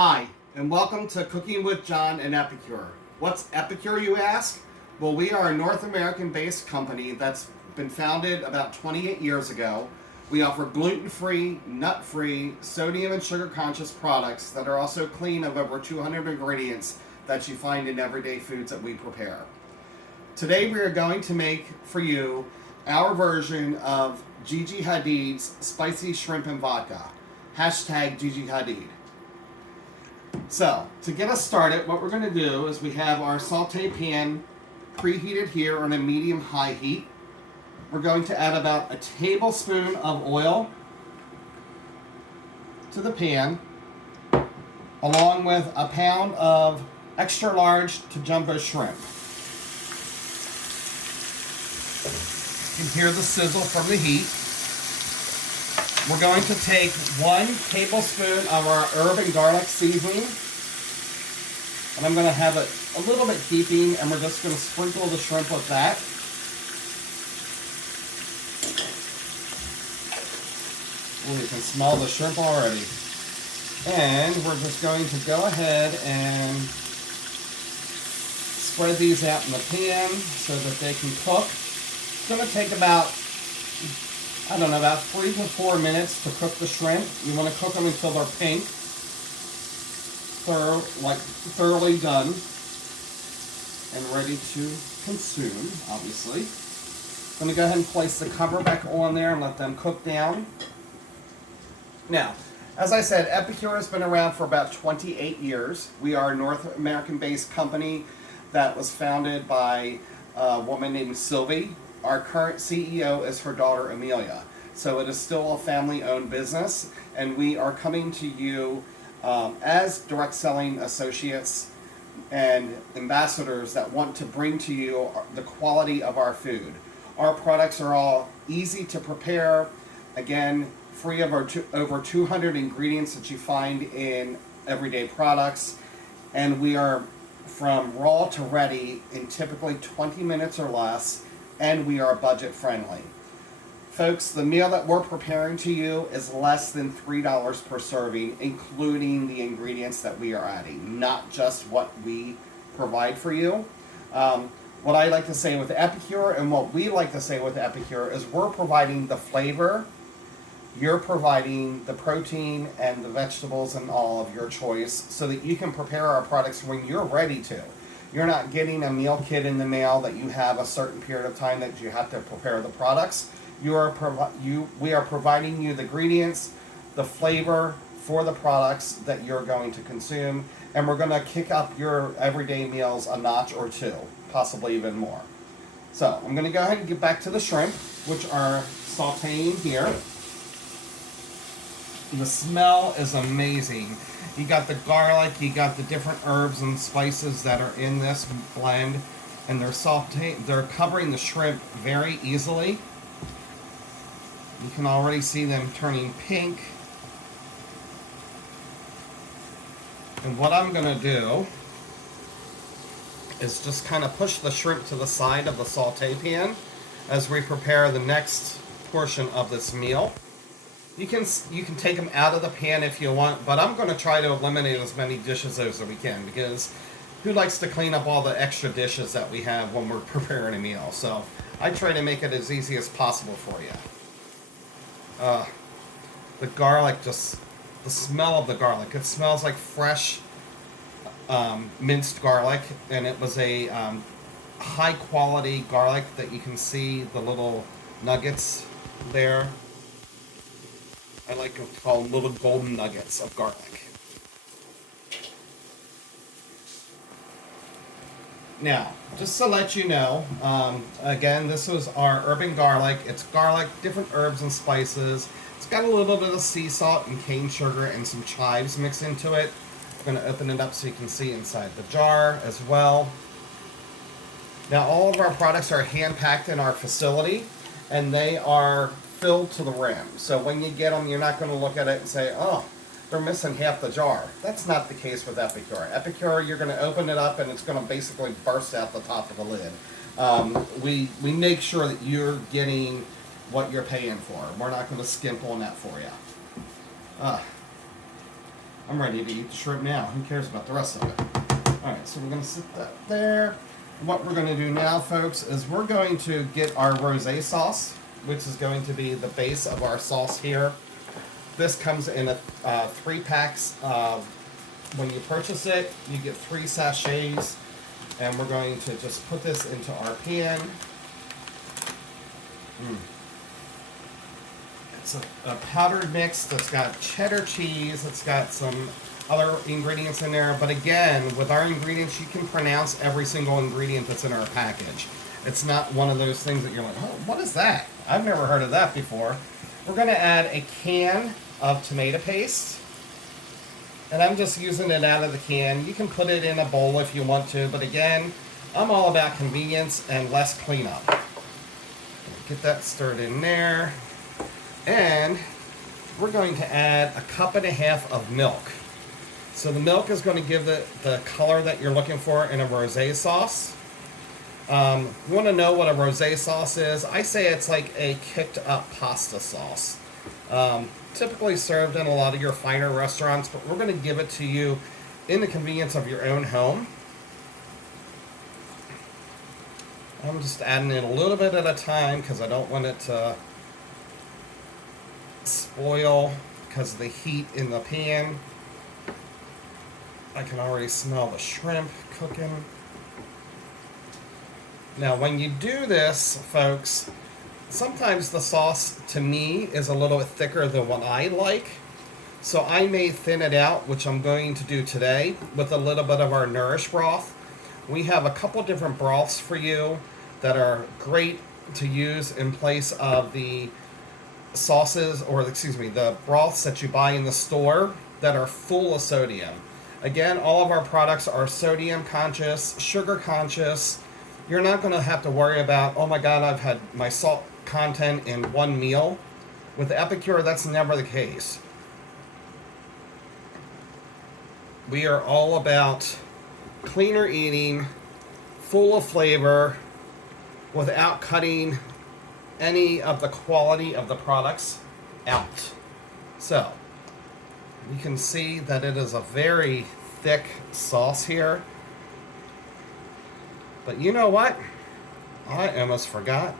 Hi, and welcome to Cooking with John and Epicure. What's Epicure, you ask? Well, we are a North American-based company that's been founded about 28 years ago. We offer gluten-free, nut-free, sodium and sugar-conscious products that are also clean of over 200 ingredients that you find in everyday foods that we prepare. Today we are going to make for you our version of Gigi Hadid's spicy shrimp and vodka. Hashtag Gigi Hadid. So, to get us started, what we're going to do is we have our saute pan preheated here on a medium-high heat. We're going to add about a tablespoon of oil to the pan, along with a pound of extra large to jumbo shrimp. You can hear the sizzle from the heat. We're going to take 1 tablespoon of our herb and garlic seasoning, and I'm going to have it a little bit heaping, and we're just going to sprinkle the shrimp with that. Ooh, you can smell the shrimp already. And we're just going to go ahead and spread these out in the pan so that they can cook. It's going to take about 3 to 4 minutes to cook the shrimp. You want to cook them until they're pink, thoroughly done, and ready to consume, obviously. I'm going to go ahead and place the cover back on there and let them cook down. Now, as I said, Epicure has been around for about 28 years. We are a North American-based company that was founded by a woman named Sylvie. Our current CEO is her daughter Amelia. So it is still a family-owned business, and we are coming to you as direct selling associates and ambassadors that want to bring to you the quality of our food. Our products are all easy to prepare, again, free of our over 200 ingredients that you find in everyday products, and we are from raw to ready in typically 20 minutes or less, and we are budget friendly. Folks, the meal that we're preparing to you is less than $3 per serving, including the ingredients that we are adding, not just what we provide for you. What I like to say with Epicure and what we like to say with Epicure is we're providing the flavor, you're providing the protein and the vegetables and all of your choice so that you can prepare our products when you're ready to. You're not getting a meal kit in the mail that you have a certain period of time that you have to prepare the products. We are providing you the ingredients, the flavor for the products that you're going to consume, and we're going to kick up your everyday meals a notch or two, possibly even more. So I'm going to go ahead and get back to the shrimp, which are sauteing here. The smell is amazing. You got the garlic, you got the different herbs and spices that are in this blend, and they're covering the shrimp very easily. You can already see them turning pink. And what I'm going to do is just kind of push the shrimp to the side of the saute pan as we prepare the next portion of this meal. You can take them out of the pan if you want, but I'm going to try to eliminate as many dishes as we can, because who likes to clean up all the extra dishes that we have when we're preparing a meal? So I try to make it as easy as possible for you. The garlic, just the smell of the garlic. It smells like fresh minced garlic, and it was a high quality garlic that you can see the little nuggets there. I like to call them little golden nuggets of garlic. Now, just to let you know, again, this was our herb and garlic. It's garlic, different herbs and spices. It's got a little bit of sea salt and cane sugar and some chives mixed into it. I'm going to open it up so you can see inside the jar as well. Now, all of our products are hand-packed in our facility, and they are filled to the rim. So when you get them, you're not going to look at it and say, oh, they're missing half the jar. That's not the case with Epicure. Epicure, you're going to open it up and it's going to basically burst out the top of the lid. We make sure that you're getting what you're paying for. We're not going to skimp on that for you. I'm ready to eat the shrimp now. Who cares about the rest of it? Alright, so we're going to sit that there. What we're going to do now, folks, is we're going to get our rosé sauce, which is going to be the base of our sauce here. This comes in a 3 packs. When you purchase it, you get 3 sachets. And we're going to just put this into our pan. It's a powdered mix that's got cheddar cheese. It's got some other ingredients in there. But again, with our ingredients, you can pronounce every single ingredient that's in our package. It's not one of those things that you're like, oh, what is that? I've never heard of that before. We're going to add a can of tomato paste. And I'm just using it out of the can. You can put it in a bowl if you want to. But again, I'm all about convenience and less cleanup. Get that stirred in there. And we're going to add a 1.5 cups of milk. So the milk is going to give the color that you're looking for in a rosé sauce. You want to know what a rosé sauce is? I say it's like a kicked up pasta sauce. Typically served in a lot of your finer restaurants, but we're going to give it to you in the convenience of your own home. I'm just adding it a little bit at a time because I don't want it to spoil because of the heat in the pan. I can already smell the shrimp cooking. Now when you do this, folks, sometimes the sauce to me is a little bit thicker than what I like. So I may thin it out, which I'm going to do today with a little bit of our Nourish broth. We have a couple different broths for you that are great to use in place of the sauces, or excuse me, the broths that you buy in the store that are full of sodium. Again, all of our products are sodium conscious, sugar conscious. You're not going to have to worry about, oh my God, I've had my salt content in one meal. With Epicure, that's never the case. We are all about cleaner eating, full of flavor, without cutting any of the quality of the products out. So, you can see that it is a very thick sauce here. But you know what? I almost forgot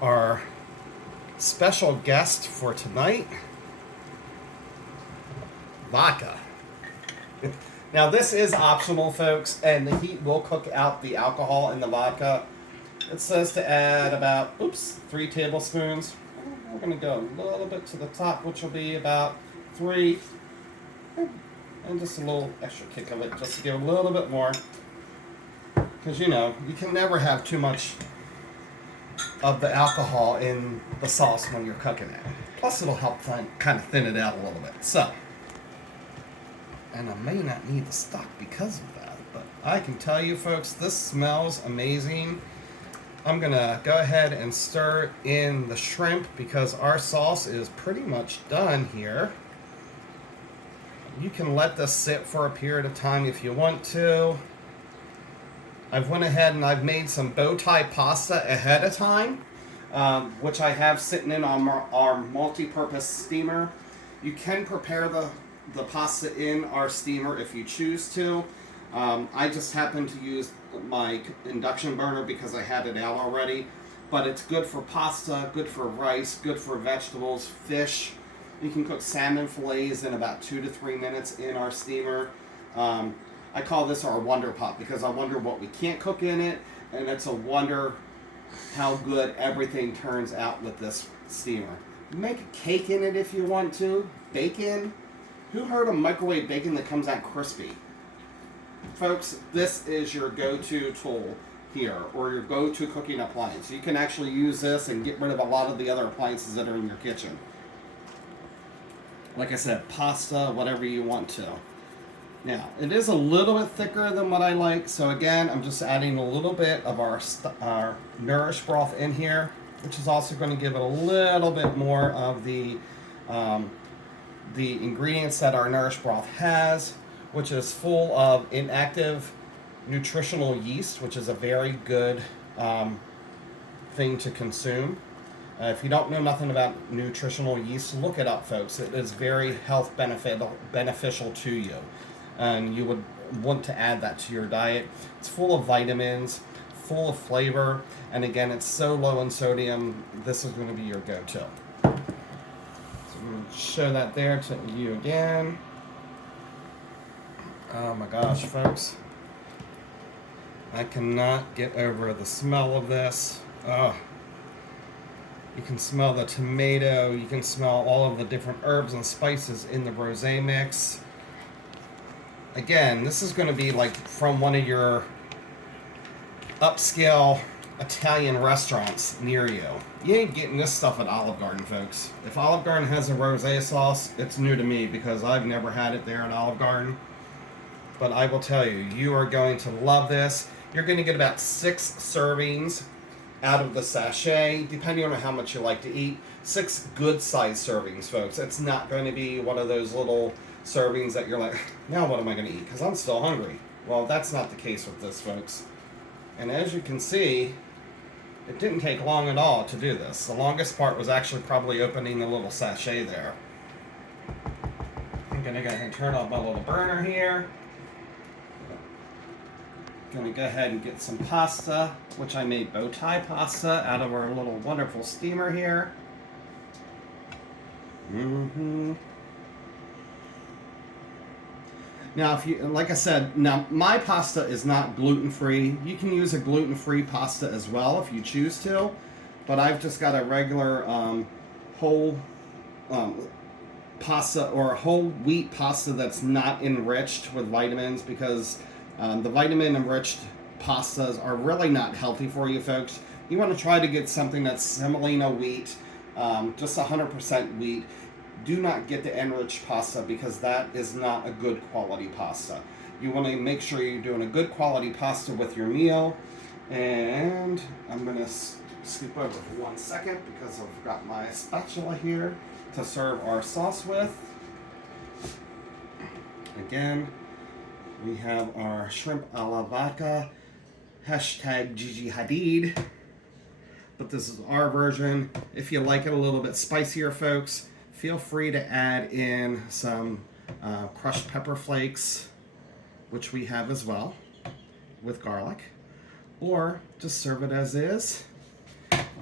our special guest for tonight, vodka. Now this is optional, folks, and the heat will cook out the alcohol in the vodka. It says to add about, 3 tablespoons. We're going to go a little bit to the top, which will be about 3. And just a little extra kick of it, just to give a little bit more. Because, you know, you can never have too much of the alcohol in the sauce when you're cooking it. Plus, it'll help kind of thin it out a little bit. So, and I may not need the stock because of that, but I can tell you, folks, this smells amazing. I'm going to go ahead and stir in the shrimp because our sauce is pretty much done here. You can let this sit for a period of time if you want to. I've went ahead and I've made some bow tie pasta ahead of time, which I have sitting in on our multi-purpose steamer. You can prepare the pasta in our steamer if you choose to. I just happen to use my induction burner because I had it out already. But it's good for pasta, good for rice, good for vegetables, fish. You can cook salmon fillets in about 2 to 3 minutes in our steamer. I call this our wonder pot because I wonder what we can't cook in it, and it's a wonder how good everything turns out with this steamer. Make a cake in it if you want to. Bacon. Who heard of microwave bacon that comes out crispy? Folks, this is your go-to tool here, or your go-to cooking appliance. You can actually use this and get rid of a lot of the other appliances that are in your kitchen. Like I said, pasta, whatever you want to. Now, it is a little bit thicker than what I like, so again, I'm just adding a little bit of our Nourish broth in here, which is also going to give it a little bit more of the ingredients that our Nourish broth has, which is full of inactive nutritional yeast, which is a very good thing to consume. If you don't know nothing about nutritional yeast, look it up, folks. It is very beneficial to you, and you would want to add that to your diet. It's full of vitamins, full of flavor, and again, it's so low in sodium. This is going to be your go-to. So I'm going to show that there to you again. Oh my gosh, folks. I cannot get over the smell of this. Oh. You can smell the tomato. You can smell all of the different herbs and spices in the rosé mix. Again, this is going to be like from one of your upscale Italian restaurants near you. You ain't getting this stuff at Olive Garden, folks. If Olive Garden has a rosé sauce, it's new to me because I've never had it there at Olive Garden. But I will tell you, you are going to love this. You're going to get about 6 servings out of the sachet, depending on how much you like to eat. 6 good sized servings, folks. It's not going to be one of those little servings that you're like, now what am I going to eat? Because I'm still hungry. Well, that's not the case with this, folks. And as you can see, it didn't take long at all to do this. The longest part was actually probably opening the little sachet there. I'm going to go ahead and turn off my little burner here. Going to go ahead and get some pasta, which I made bow tie pasta out of our little wonderful steamer here. Now, if you, like I said, now my pasta is not gluten-free. You can use a gluten-free pasta as well if you choose to, but I've just got a regular whole pasta or whole wheat pasta that's not enriched with vitamins because the vitamin-enriched pastas are really not healthy for you, folks. You want to try to get something that's semolina wheat, just 100% wheat. Do not get the enriched pasta because that is not a good quality pasta. You want to make sure you're doing a good quality pasta with your meal. And I'm going to scoop over for 1 second because I've got my spatula here to serve our sauce with. Again, we have our shrimp a la vodka, hashtag Gigi Hadid. But this is our version. If you like it a little bit spicier, folks, feel free to add in some crushed pepper flakes, which we have as well, with garlic. Or just serve it as is.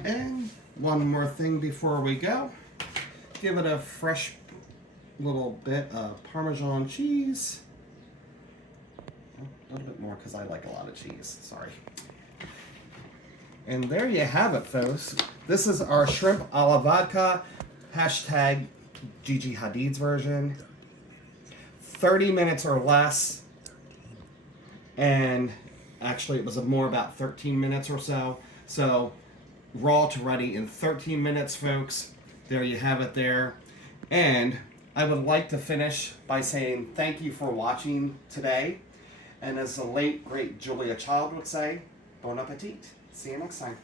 And one more thing before we go. Give it a fresh little bit of Parmesan cheese. A little bit more because I like a lot of cheese, sorry. And there you have it, folks. This is our shrimp a la vodka, hashtag Gigi Hadid's version. 30 minutes or less. And actually it was more about 13 minutes or so. So raw to ready in 13 minutes, folks. There you have it there. And I would like to finish by saying thank you for watching today. And as the late, great Julia Child would say, bon appetit. See you next time.